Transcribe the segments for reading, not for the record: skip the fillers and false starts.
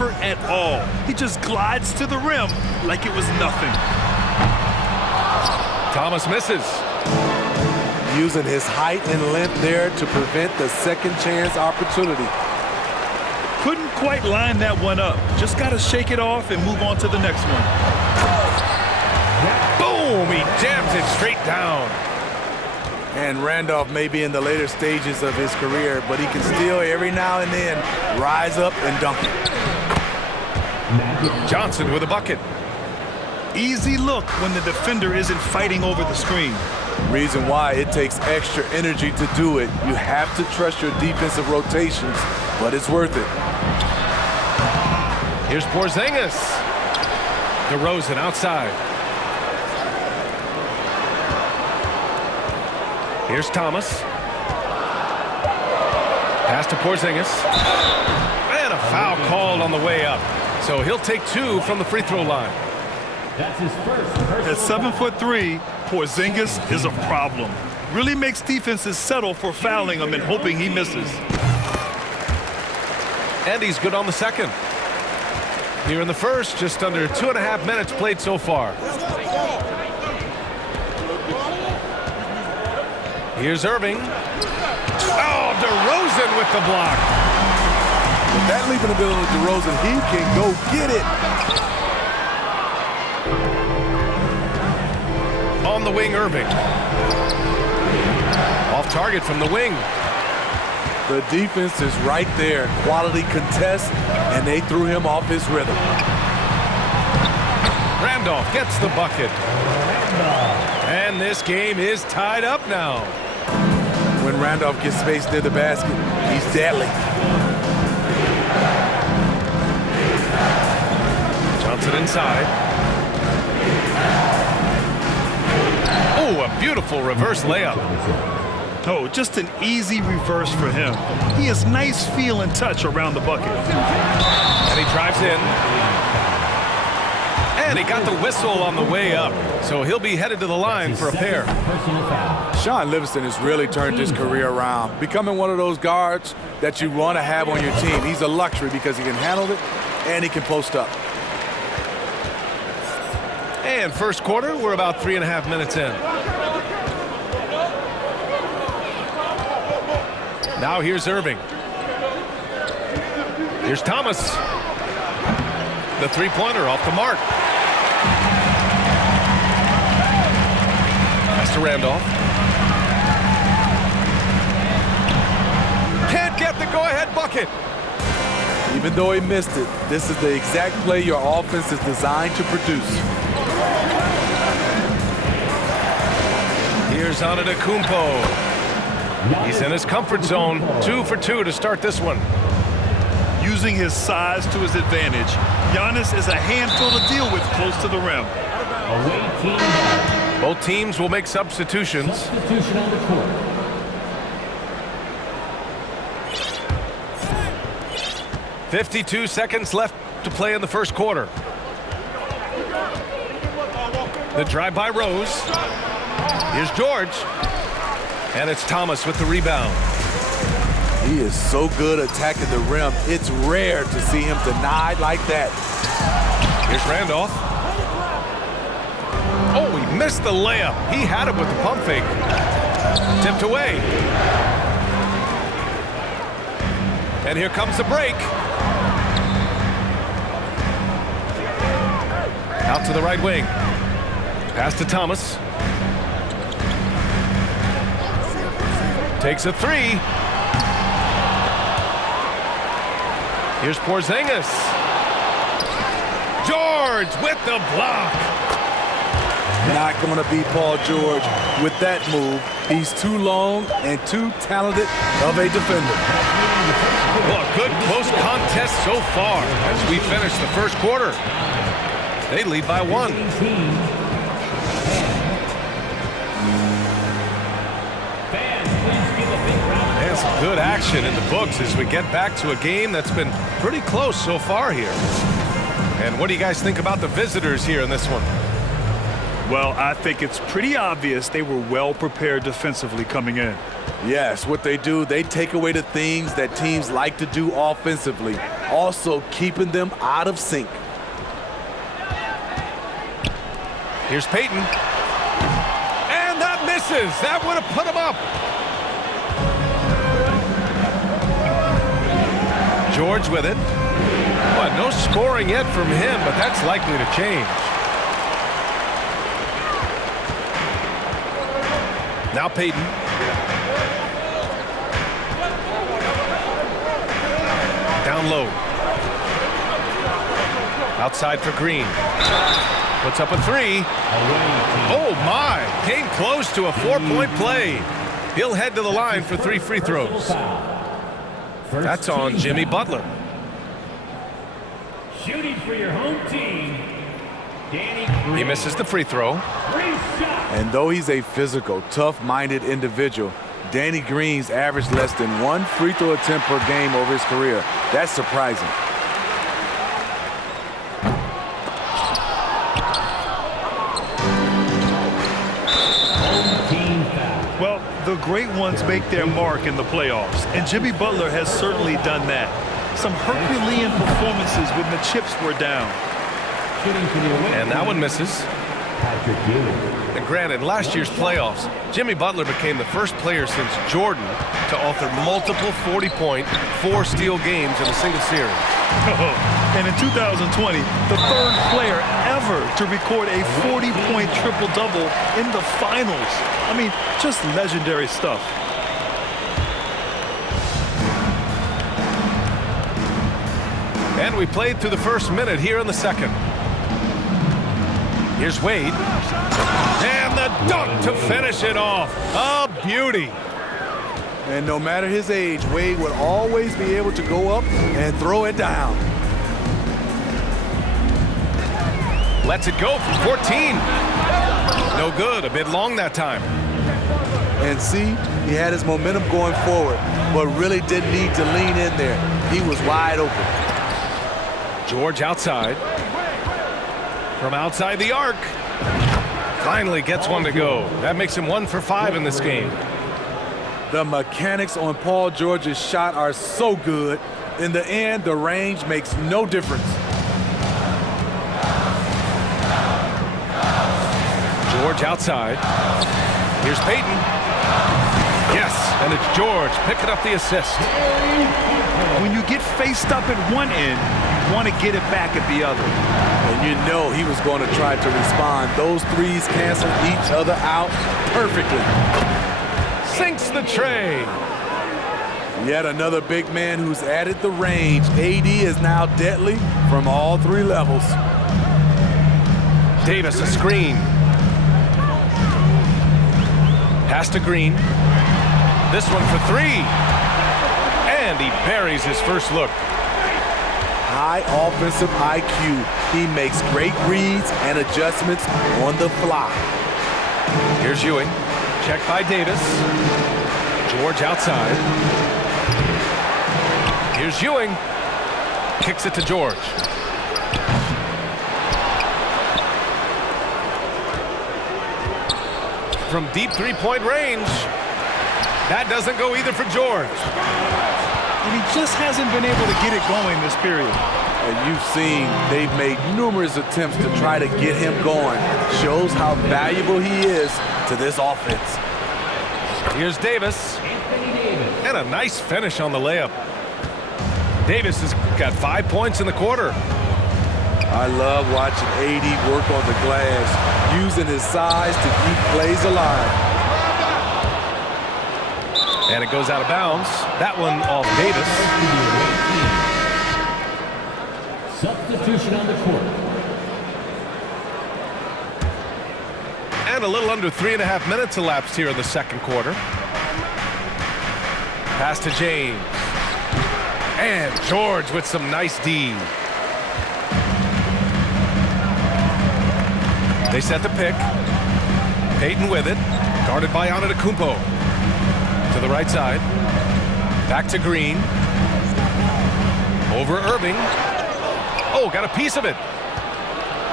effort at all. He just glides to the rim like it was nothing. Thomas misses. Using his height and length there to prevent the second chance opportunity. Couldn't quite line that one up. Just got to shake it off and move on to the next one. Boom! He jams it straight down. And Randolph may be in the later stages of his career, but he can still every now and then rise up and dunk it. Johnson with a bucket. Easy look when the defender isn't fighting over the screen. Reason why it takes extra energy to do it. You have to trust your defensive rotations, but it's worth it. Here's Porzingis. DeRozan outside. Here's Thomas. Pass to Porzingis. And a foul called on the way up. So he'll take 2 from the free throw line. That's his first. At 7'3", Porzingis is a problem. Really makes defenses settle for fouling him and hoping he misses. And he's good on the second. Here in the first, just under 2.5 minutes played so far. Here's Irving. Oh, DeRozan with the block. With that leaping ability of DeRozan, he can go get it. On the wing, Irving. Off target from the wing. The defense is right there. Quality contest, and they threw him off his rhythm. Randolph gets the bucket. And this game is tied up now. When Randolph gets space near the basket, he's deadly. Johnson inside. Oh, a beautiful reverse layup. Oh, just an easy reverse for him. He has nice feel and touch around the bucket. And he drives in. And he got the whistle on the way up. So he'll be headed to the line for a pair. Sean Livingston has really turned his career around, becoming one of those guards that you want to have on your team. He's a luxury because he can handle it and he can post up. And first quarter, we're about 3.5 minutes in. Now here's Irving. Here's Thomas. The three-pointer off the mark. Pass to Randolph. Can't get the go-ahead bucket. Even though he missed it, this is the exact play your offense is designed to produce. Here's Antetokounmpo. He's in his comfort zone. 2 for 2 to start this one. Using his size to his advantage, Giannis is a handful to deal with close to the rim. Away team. Both teams will make substitutions. Substitution on the court. .52 seconds left to play in the first quarter. The drive by Rose. Here's George. And it's Thomas with the rebound. He is so good attacking the rim. It's rare to see him denied like that. Here's Randolph. Oh, he missed the layup. He had it with the pump fake. Tipped away. And here comes the break. Out to the right wing. Pass to Thomas. Takes a three. Here's Porzingis. George with the block. Not going to beat Paul George with that move. He's too long and too talented of a defender. Well, a good close contest so far as we finish the first quarter. They lead by 1. And some good action in the books as we get back to a game that's been pretty close so far here. And what do you guys think about the visitors here in this one? Well, I think it's pretty obvious they were well prepared defensively coming in. Yes, what they do, they take away the things that teams like to do offensively. also keeping them out of sync. Here's Payton. And that misses. That would have put him up. George with it. Well, no scoring yet from him, but that's likely to change. Now Payton. Down low. Outside for Green. Puts up a three. Oh, my. Came close to a 4-point play. He'll head to the line for 3 free throws. That's on Jimmy Butler. Shooting for your home team, Danny Green. He misses the free throw. And though he's a physical, tough-minded individual, Danny Green's averaged less than 1 free throw attempt per game over his career. That's surprising. Well, the great ones make their mark in the playoffs, and Jimmy Butler has certainly done that. Some Herculean performances when the chips were down. And that one misses. And granted, last year's playoffs, Jimmy Butler became the first player since Jordan to author multiple 40-point, 4-steal games in a single series. And in 2020, the third player ever to record a 40-point triple-double in the finals. I mean, just legendary stuff. And we played through the first minute here in the second. Here's Wade. And the dunk to finish it off. A beauty. And no matter his age, Wade would always be able to go up and throw it down. Lets it go from 14. No good. A bit long that time. And see, he had his momentum going forward, but really didn't need to lean in there. He was wide open. George outside. From outside the arc. Finally gets one to go. That makes him 1 for 5 in this game. The mechanics on Paul George's shot are so good. In the end, the range makes no difference. George outside. Here's Payton. Yes, and it's George picking up the assist. When you get faced up at one end, you want to get it back at the other. And you know he was going to try to respond. Those threes canceled each other out perfectly. Sinks the tray. Yet another big man who's added the range. AD is now deadly from all 3 levels. Davis a screen. Pass to Green. This one for 3. And he buries his first look. High offensive IQ. He makes great reads and adjustments on the fly. Here's Ewing. Checked by Davis. George outside. Here's Ewing. Kicks it to George. From deep 3-point range. That doesn't go either for George. And he just hasn't been able to get it going this period. And you've seen they've made numerous attempts to try to get him going. Shows how valuable he is to this offense. Here's Davis. And a nice finish on the layup. Davis has got 5 points in the quarter. I love watching AD work on the glass, using his size to keep plays alive. And it goes out of bounds. That one off Davis. Substitution on the court. And a little under 3.5 minutes elapsed here in the second quarter. Pass to James. And George with some nice D. They set the pick. Payton with it. Guarded by Antetokounmpo. To the right side. Back to Green. Over Irving. Oh, got a piece of it.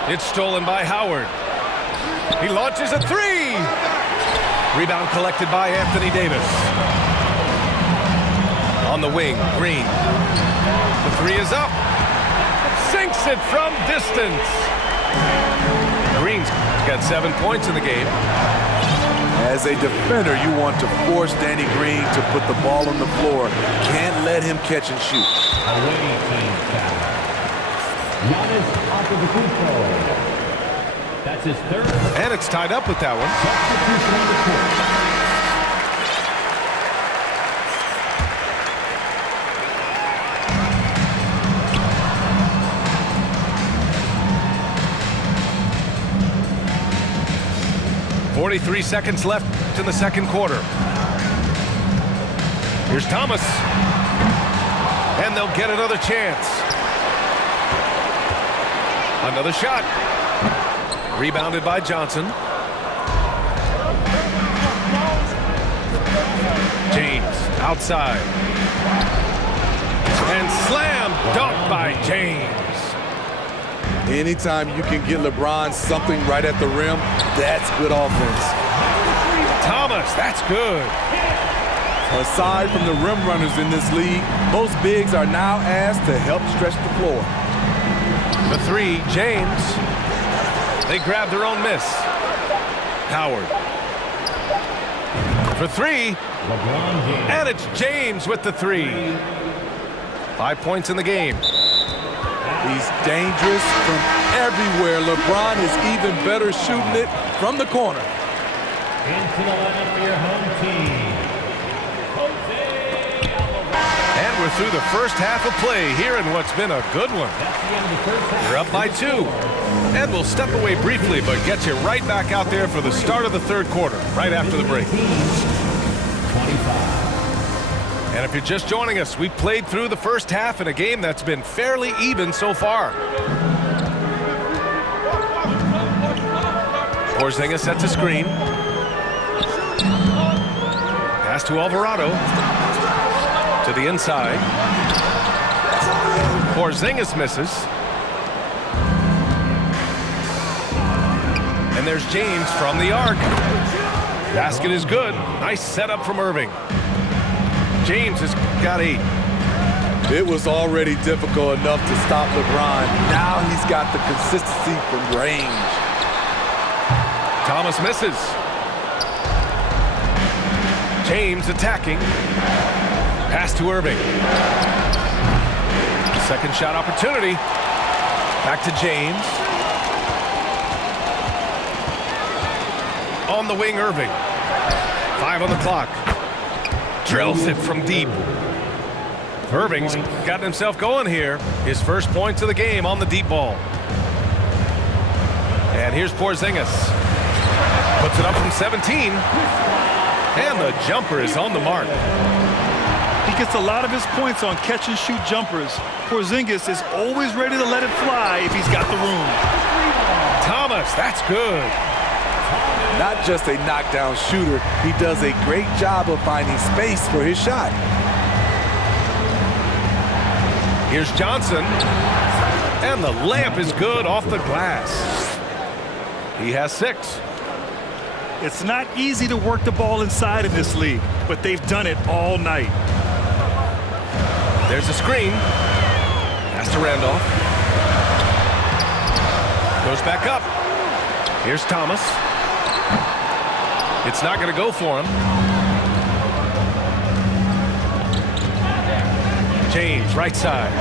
It's stolen by Howard. He launches a 3. Rebound collected by Anthony Davis. On the wing, Green. The three is up. Sinks it from distance. Green's got 7 points in the game. As a defender, you want to force Danny Green to put the ball on the floor. Can't let him catch and shoot. Away team foul. Giannis Antetokounmpo. That's his third. And it's tied up with that one. Substitution on the court. 43 seconds left in the second quarter. Here's Thomas. And they'll get another chance. Another shot. Rebounded by Johnson. James outside. And slam dunk by James. Anytime you can get LeBron something right at the rim, that's good offense. Thomas, that's good. Aside from the rim runners in this league, most bigs are now asked to help stretch the floor. The three, James. They grab their own miss. Howard. For three. LeBron James. And it's James with the three. 5 points in the game. He's dangerous from everywhere. LeBron is even better shooting it from the corner. Into the lineup for your home team. Jose Alvarado. And we're through the first half of play here in what's been a good one. That's the end of the first half. You're up by 2. And we'll step away briefly, but get you right back out there for the start of the third quarter, right after the break. 25. And if you're just joining us, we played through the first half in a game that's been fairly even so far. Porzingis sets a screen. Pass to Alvarado. To the inside. Porzingis misses. And there's James from the arc. Basket is good. Nice setup from Irving. James has got 8. It was already difficult enough to stop LeBron. Now he's got the consistency from range. Thomas misses. James attacking. Pass to Irving. Second shot opportunity. Back to James. On the wing, Irving. 5 on the clock. Drills it from deep. Irving's gotten himself going here. His first points of the game on the deep ball. And here's Porzingis. Puts it up from 17. And the jumper is on the mark. He gets a lot of his points on catch-and-shoot jumpers. Porzingis is always ready to let it fly if he's got the room. Thomas, that's good. Not just a knockdown shooter, he does a great job of finding space for his shot. Here's Johnson. And the layup is good off the glass. He has 6. It's not easy to work the ball inside in this league, but they've done it all night. There's a screen. Pass to Randolph. Goes back up. Here's Thomas. It's not going to go for him. James, right side.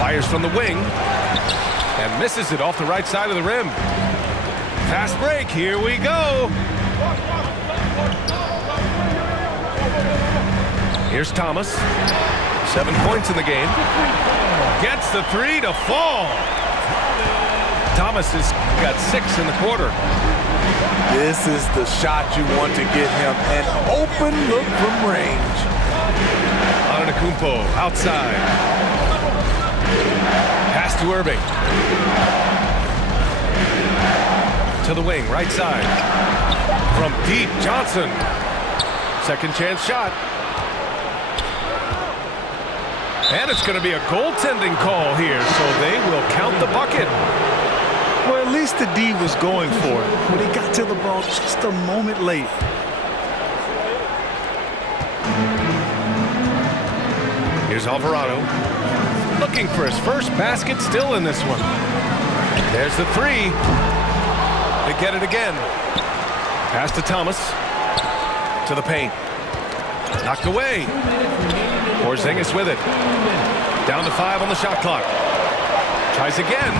Fires from the wing. And misses it off the right side of the rim. Fast break. Here we go. Here's Thomas. 7 points in the game. Gets the 3 to fall. Thomas has got 6 in the quarter. This is the shot you want to get him. An open look from range. Antetokounmpo outside. Pass to Irving. To the wing, right side. From deep, Johnson. Second chance shot. And it's going to be a goaltending call here, so they will count the bucket. Well, at least the D was going for it, but he got to the ball just a moment late. Here's Alvarado. Looking for his first basket, still in this one. There's the three. They get it again. Pass to Thomas. To the paint. Knocked away. Porzingis with it. Down to 5 on the shot clock. Tries again.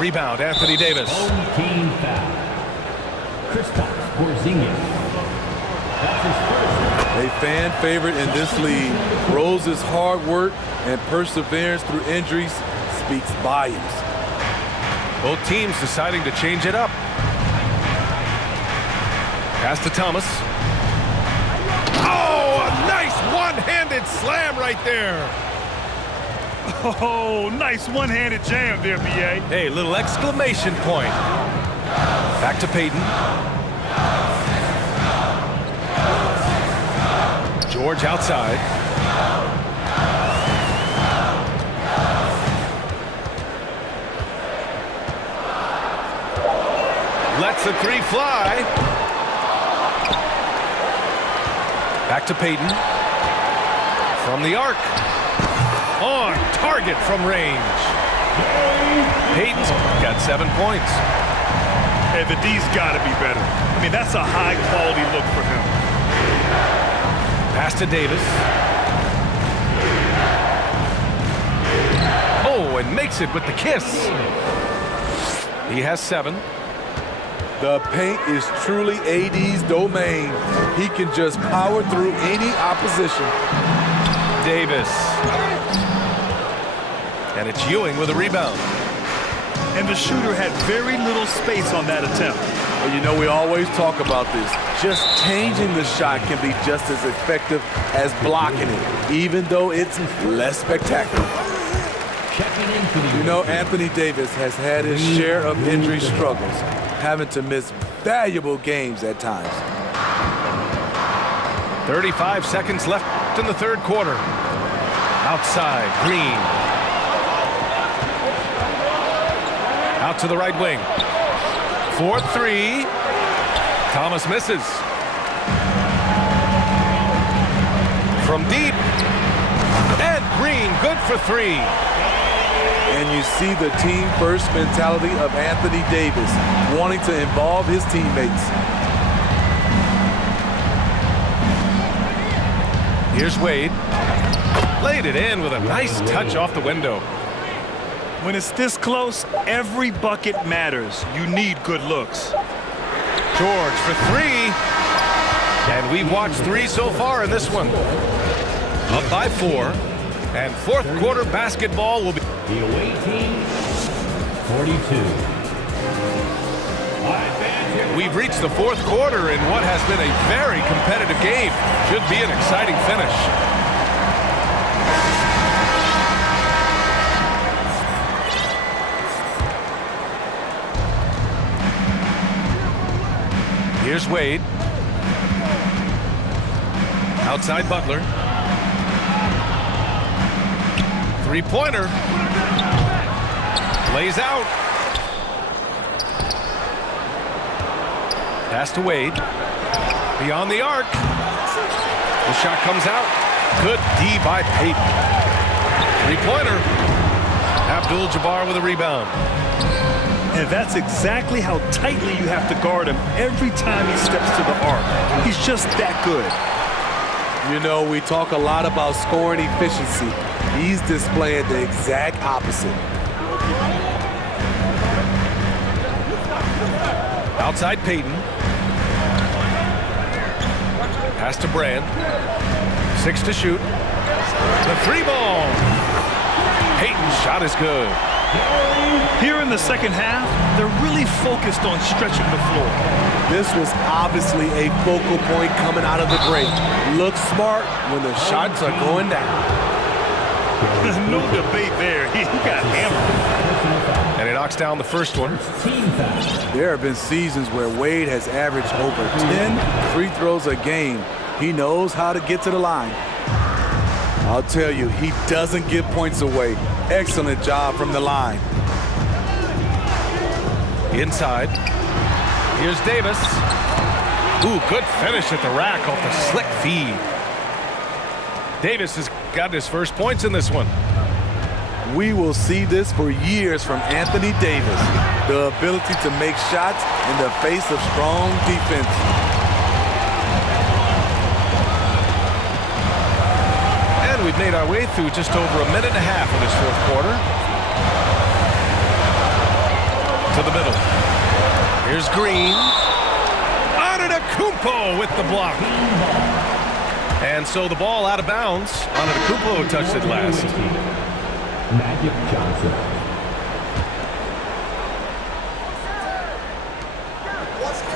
Rebound, Anthony Davis. Home team foul. Kristaps Porzingis. That's his first. A fan favorite in this league. Rose's hard work and perseverance through injuries speaks volumes. Both teams deciding to change it up. Pass to Thomas. Oh, a nice one-handed slam right there. Oh, nice one-handed jam there, B.A. Hey, little exclamation point. Back to Payton. George outside. Lets the three fly. Back to Payton. From the arc. On target from range. Payton's got 7 points. Hey, the D's got to be better. I mean, that's a high-quality look for him. Pass to Davis. Oh, and makes it with the kiss. He has 7. The paint is truly AD's domain. He can just power through any opposition. Davis. And it's Ewing with a rebound. And the shooter had very little space on that attempt. Well, you know, we always talk about this. Just changing the shot can be just as effective as blocking it, even though it's less spectacular. Checking into the You know, Anthony Davis has had his share of injury struggles, having to miss valuable games at times. 35 seconds left in the third quarter. Outside, Green. Out to the right wing. 4-3. Thomas misses. From deep. And Green, good for 3. And you see the team-first mentality of Anthony Davis, wanting to involve his teammates. Here's Wade. Laid it in with a nice touch off the window. When it's this close, every bucket matters. You need good looks. George for 3. And we've watched 3 so far in this one. Up by 4. And fourth quarter basketball will be... The away team, 42. We've reached the fourth quarter in what has been a very competitive game. Should be an exciting finish. Here's Wade. Outside Butler. Three-pointer. Lays out. Pass to Wade. Beyond the arc. The shot comes out. Good D by Payton. Three-pointer. Abdul-Jabbar with a rebound. And that's exactly how tightly you have to guard him every time he steps to the arc. He's just that good. You know, we talk a lot about scoring efficiency. He's displaying the exact opposite. Outside Payton. Pass to Brand. 6 to shoot. The 3-ball. Payton's shot is good. Here in the second half, they're really focused on stretching the floor. This was obviously a focal point coming out of the break. Look smart when the shots are going down. No debate there. He got hammered. And he knocks down the first one. There have been seasons where Wade has averaged over 10 free throws a game. He knows how to get to the line. I'll tell you, he doesn't give points away. Excellent job from the line. Inside. Here's Davis. Ooh, good finish at the rack off the slick feed. Davis has got his first points in this one. We will see this for years from Anthony Davis. The ability to make shots in the face of strong defense. And we've made our way through just over a minute and a half of this fourth quarter. To the middle. Here's Green. Antetokounmpo with the block. And so the ball out of bounds. Antetokounmpo touched it last. Magic Johnson.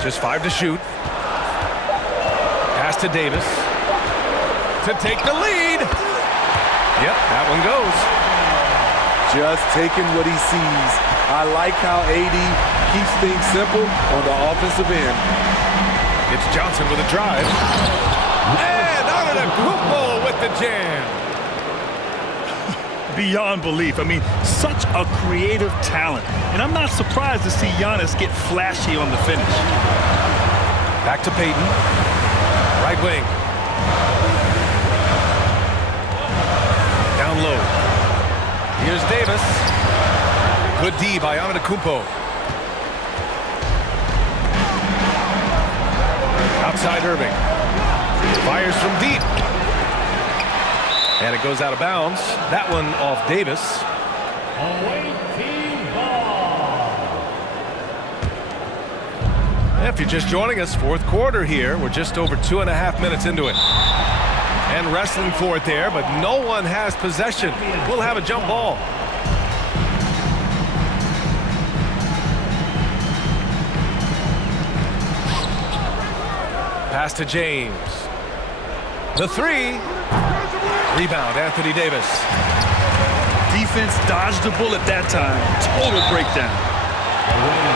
Just 5 to shoot. Pass to Davis. To take the lead. Yep, that one goes. Just taking what he sees. I like how AD keeps things simple on the offensive end. It's Johnson with a drive. And Antetokounmpo with the jam. Beyond belief. I mean, such a creative talent. And I'm not surprised to see Giannis get flashy on the finish. Back to Payton. Right wing. Down low. Here's Davis. Good D by Antetokounmpo. Outside Irving. Fires from deep. And it goes out of bounds. That one off Davis. Away team ball. If you're just joining us, fourth quarter here. We're just over 2.5 minutes into it. And wrestling for it there, but no one has possession. We'll have a jump ball. Pass to James. The three. Rebound, Anthony Davis. Defense dodged the bullet that time. Total breakdown.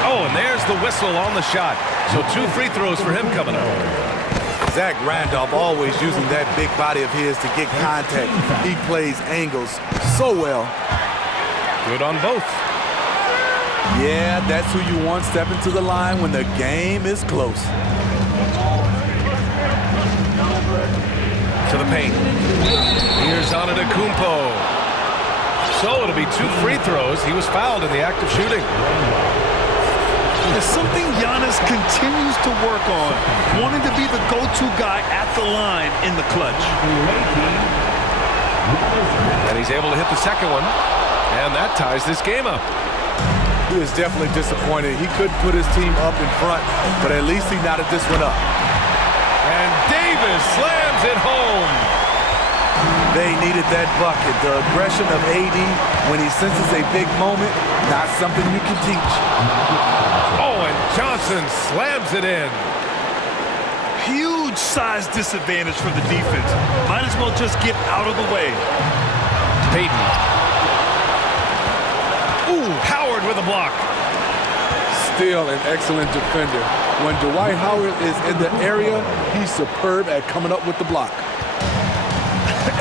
Oh, and there's the whistle on the shot. So 2 free throws for him coming up. Zach Randolph always using that big body of his to get contact. He plays angles so well. Good on both. Yeah, that's who you want stepping to the line when the game is close. To the paint. Here's Antetokounmpo. So it'll be 2 free throws. He was fouled in the act of shooting. It's something Giannis continues to work on, wanting to be the go-to guy at the line in the clutch. And he's able to hit the second one. And that ties this game up. He is definitely disappointed. He couldn't put his team up in front, but at least he knotted this one up. And Davis slams it home. They needed that bucket. The aggression of AD when he senses a big moment, not something you can teach. Oh, and Johnson slams it in. Huge size disadvantage for the defense. Might as well just get out of the way. Payton. Ooh, Howard with a block. Still an excellent defender. When Dwight Howard is in the area, he's superb at coming up with the block.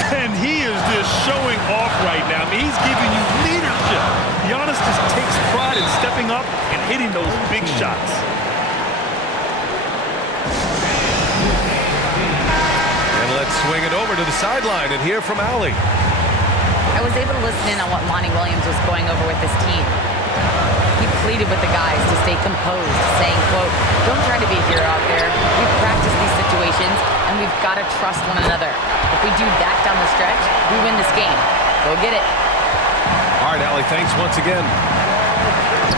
And he is just showing off right now. I mean, he's giving you leadership. Giannis just takes pride in stepping up and hitting those big shots. And let's swing it over to the sideline and hear from Allie. I was able to listen in on what Monty Williams was going over with his team. He pleaded with the guys to stay composed, saying, quote, "Don't try to be a hero out there. We've practiced these situations, and we've got to trust one another. If we do that down the stretch, we win this game. Go get it." All right, Allie, thanks once again.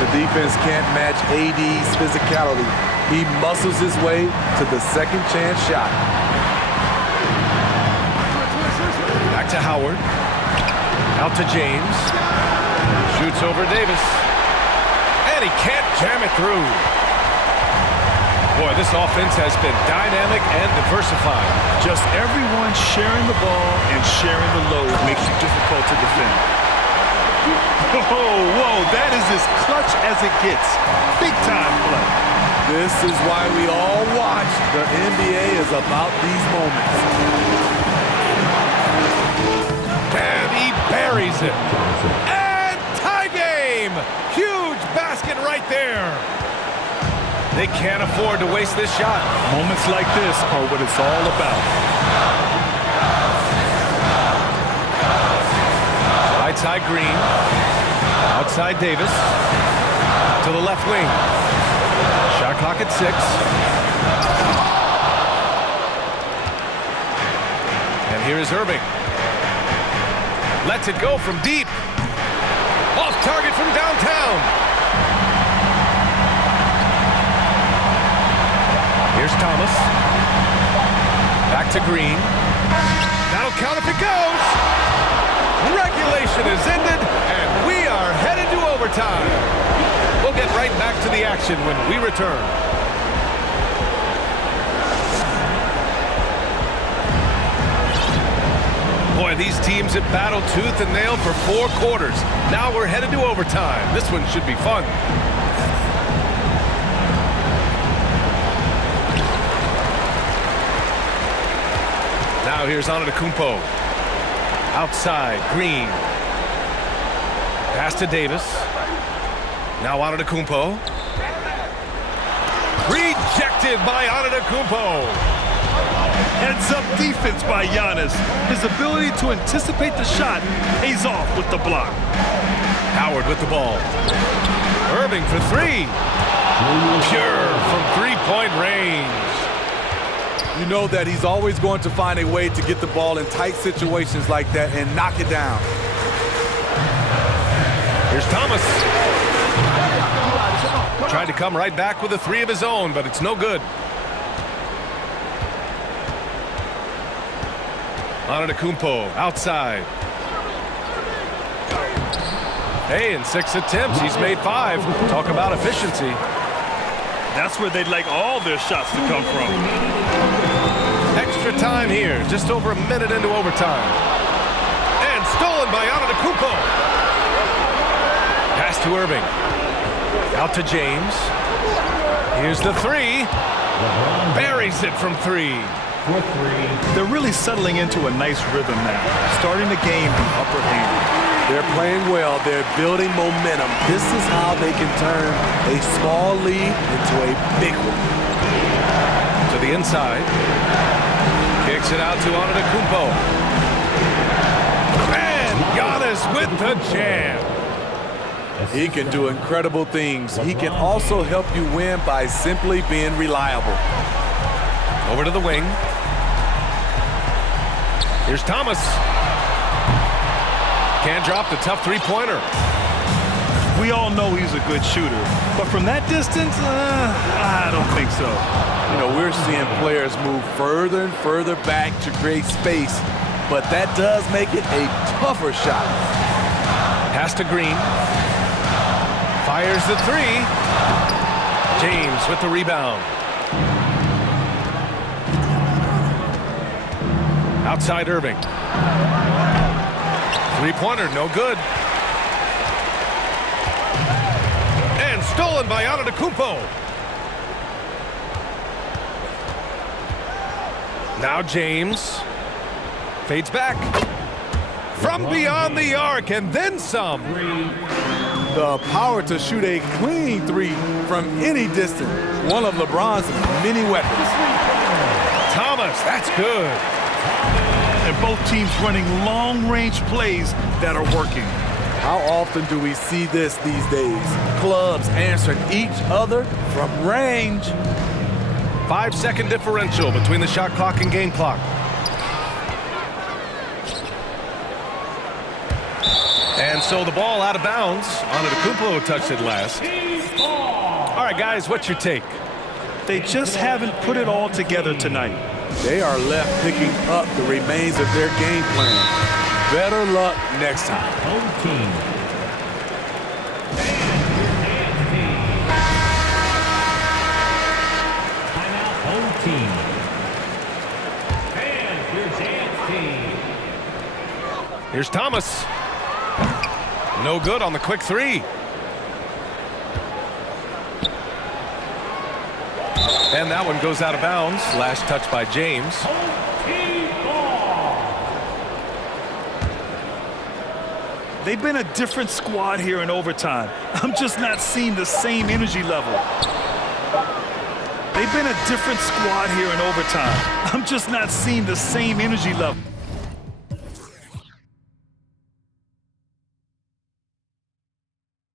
The defense can't match AD's physicality. He muscles his way to the second chance shot. Back to Howard. Out to James. Shoots over Davis. And he can't jam it through. Boy, this offense has been dynamic and diversified. Just everyone sharing the ball and sharing the load makes it difficult to defend. Whoa, that is as clutch as it gets. Big time play. This is why we all watch. The NBA is about these moments. And he buries it. And tie game! Huge basket right there. They can't afford to waste this shot. Moments like this are what it's all about. Inside Green. Outside Davis. To the left wing. Shot clock at 6. And here is Irving. Lets it go from deep. Off target from downtown. Here's Thomas. Back to Green. That'll count if it goes. Regulation is ended, and we are headed to overtime. We'll get right back to the action when we return. Boy, these teams have battled tooth and nail for 4 quarters. Now we're headed to overtime. This one should be fun. Now here's Antetokounmpo. Outside, Green. Pass to Davis. Now Antetokounmpo. Rejected by Antetokounmpo. Heads-up defense by Giannis. His ability to anticipate the shot pays off with the block. Howard with the ball. Irving for 3. Pure from 3-point range. You know that he's always going to find a way to get the ball in tight situations like that and knock it down. Here's Thomas. Tried to come right back with a 3 of his own, but it's no good. Antetokounmpo outside. Hey, in 6 attempts, he's made 5. Talk about efficiency. That's where they'd like all their shots to come from. Extra time here, just over a minute into overtime. And stolen by Antetokounmpo. Pass to Irving. Out to James. Here's the 3. Buries it from 3. They're really settling into a nice rhythm now, starting the game from upper hand. They're playing well. They're building momentum. This is how they can turn a small lead into a big one. To the inside. Kicks it out to Antetokounmpo. And Giannis with the jam. He can do incredible things. He can also help you win by simply being reliable. Over to the wing. Here's Thomas. Can't drop the tough 3-pointer. We all know he's a good shooter, but from that distance, I don't think so. You know, we're seeing players move further and further back to create space, but that does make it a tougher shot. Pass to Green. Fires the 3. James with the rebound. Outside Irving. 3-pointer, no good. And stolen by Antetokounmpo. Now James. Fades back. From beyond the arc and then some. The power to shoot a clean 3 from any distance. One of LeBron's many weapons. Thomas, that's good. And both teams running long-range plays that are working. How often do we see this these days? Clubs answering each other from range. 5-second differential between the shot clock and game clock. And so the ball out of bounds. Antetokounmpo touched it last. All right, guys, what's your take? They just haven't put it all together tonight. They are left picking up the remains of their game plan. Better luck next time. Home team. Timeout, home team. And here's dance team. Here's Thomas. No good on the quick 3. And that one goes out of bounds. Last touch by James. They've been a different squad here in overtime. I'm just not seeing the same energy level. They've been a different squad here in overtime. I'm just not seeing the same energy level.